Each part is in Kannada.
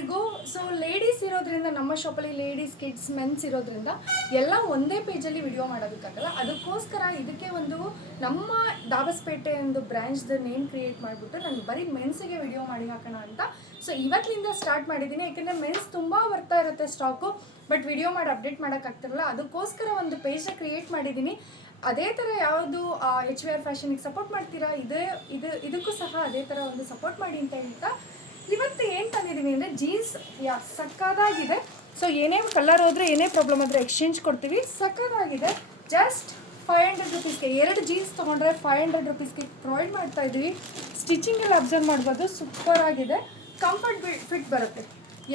ಎಲ್ರಿಗೂ. ಸೊ ಲೇಡೀಸ್ ಇರೋದ್ರಿಂದ ನಮ್ಮ ಶಾಪಲ್ಲಿ ಲೇಡೀಸ್ ಕಿಡ್ಸ್ ಮೆನ್ಸ್ ಇರೋದ್ರಿಂದ ಎಲ್ಲ ಒಂದೇ ಪೇಜಲ್ಲಿ ವಿಡಿಯೋ ಮಾಡೋದಕ್ಕಾಗಲ್ಲ. ಅದಕ್ಕೋಸ್ಕರ ಇದಕ್ಕೆ ಒಂದು ನಮ್ಮ ದಾಬಸ್ಪೇಟೆ ಒಂದು ಬ್ರ್ಯಾಂಚ್ದ ನೇಮ್ ಕ್ರಿಯೇಟ್ ಮಾಡಿಬಿಟ್ಟು ನಾನು ಬರೀ ಮೆನ್ಸಿಗೆ ವಿಡಿಯೋ ಮಾಡಿ ಹಾಕೋಣ ಅಂತ ಸೊ ಇವತ್ತಿನಿಂದ ಸ್ಟಾರ್ಟ್ ಮಾಡಿದ್ದೀನಿ. ಯಾಕೆಂದರೆ ಮೆನ್ಸ್ ತುಂಬ ಬರ್ತಾ ಇರುತ್ತೆ ಸ್ಟಾಕು, ಬಟ್ ವಿಡಿಯೋ ಮಾಡಿ ಅಪ್ಡೇಟ್ ಮಾಡೋಕ್ಕಾಗ್ತಿರಲ್ಲ. ಅದಕ್ಕೋಸ್ಕರ ಒಂದು ಪೇಜ್ನ ಕ್ರಿಯೇಟ್ ಮಾಡಿದ್ದೀನಿ. ಅದೇ ಥರ ಯಾವುದು HVR ಫ್ಯಾಷನಿಗೆ ಸಪೋರ್ಟ್ ಮಾಡ್ತೀರಾ, ಇದಕ್ಕೂ ಸಹ ಅದೇ ಥರ ಒಂದು ಸಪೋರ್ಟ್ ಮಾಡಿ ಅಂತ ಹೇಳ್ತಾ ಇವತ್ತು ಏನು ತಂದಿದ್ದೀವಿ ಅಂದರೆ ಜೀನ್ಸ್ ಸಕ್ಕದಾಗಿದೆ. ಸೊ ಏನೇ ಕಲರ್ ಹೋದರೆ ಏನೇ ಪ್ರಾಬ್ಲಮ್ ಆದರೆ ಎಕ್ಸ್ಚೇಂಜ್ ಕೊಡ್ತೀವಿ. ಸಕ್ಕದಾಗಿದೆ. ಜಸ್ಟ್ 500 ರುಪೀಸ್ಗೆ 2 ಜೀನ್ಸ್ ತೊಗೊಂಡ್ರೆ 500 ರುಪೀಸ್ಗೆ ಪ್ರೊವೈಡ್ ಮಾಡ್ತಾ ಇದ್ದೀವಿ. ಸ್ಟಿಚಿಂಗ್ ಎಲ್ಲ ಅಬ್ಸರ್ವ್ ಮಾಡ್ಬೋದು. ಸೂಪರ್ ಆಗಿದೆ. ಕಂಫರ್ಟ್ ಫಿಟ್ ಬರುತ್ತೆ.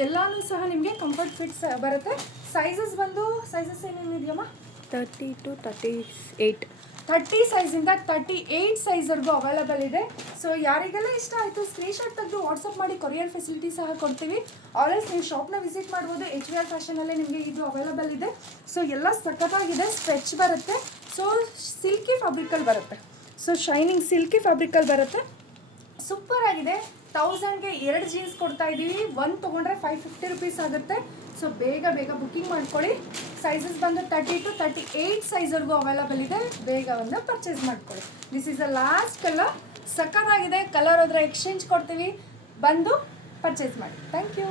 ಎಲ್ಲನೂ ಸಹ ನಿಮಗೆ ಕಂಫರ್ಟ್ ಫಿಟ್ಸ್ ಬರುತ್ತೆ. ಸೈಜಸ್ ಏನೇನಿದೆಯಮ್ಮ? 30 to 38. 30 ಸೈಜಿಂದ 38 ಸೈಜ್ವರೆಗೂ ಅವೈಲಬಲ್ ಇದೆ. ಸೊ ಯಾರಿಗೆಲ್ಲ ಇಷ್ಟ ಆಯಿತು ಸ್ಕ್ರೀನ್ಶಾಟ್ ತೆಗೆದು ವಾಟ್ಸಪ್ ಮಾಡಿ ಕೊರಿಯರ್ ಫೆಸಿಲಿಟಿ ಸಹ ಕೊಡ್ತೀವಿ. ಆಲ್ವೇಸ್ ನೀವು ಶಾಪ್ನ ವಿಸಿಟ್ ಮಾಡ್ಬೋದು. HVR ಫ್ಯಾಷನಲ್ಲೇ ನಿಮಗೆ ಇದು ಅವೈಲಬಲ್ ಇದೆ. ಸೊ ಎಲ್ಲ ಸಖತ್ತಾಗಿದೆ. ಸ್ಟ್ರೆಚ್ ಬರುತ್ತೆ. ಸೊ ಸಿಲ್ಕಿ ಫ್ಯಾಬ್ರಿಕಲ್ಲಿ ಬರುತ್ತೆ. ಸೊ ಶೈನಿಂಗ್ ಸಿಲ್ಕಿ ಫ್ಯಾಬ್ರಿಕಲ್ಲಿ ಬರುತ್ತೆ. ಸೂಪರ್ ಆಗಿದೆ. 1000ಗೆ 2 ಜೀನ್ಸ್ ಕೊಡ್ತಾ ಇದ್ದೀವಿ. ಒಂದು ತೊಗೊಂಡ್ರೆ 550 ರುಪೀಸ್ ಆಗುತ್ತೆ. ಸೊ ಬೇಗ ಬುಕ್ಕಿಂಗ್ ಮಾಡ್ಕೊಳ್ಳಿ. ಸೈಜಸ್ ಬಂದು 30 to 38 ಸೈಜ್ವರೆಗೂ ಅವೈಲಬಲ್ ಇದೆ. ಬೇಗ ಒಂದು ಪರ್ಚೇಸ್ ಮಾಡ್ಕೊಳ್ಳಿ. This is the last colour. ಸಕ್ಕತ್ತಾಗಿದೆ. ಕಲರ್ ಹೋದರೆ ಎಕ್ಸ್ಚೇಂಜ್ ಕೊಡ್ತೀವಿ. ಬಂದು ಪರ್ಚೇಸ್ ಮಾಡಿ. Thank you.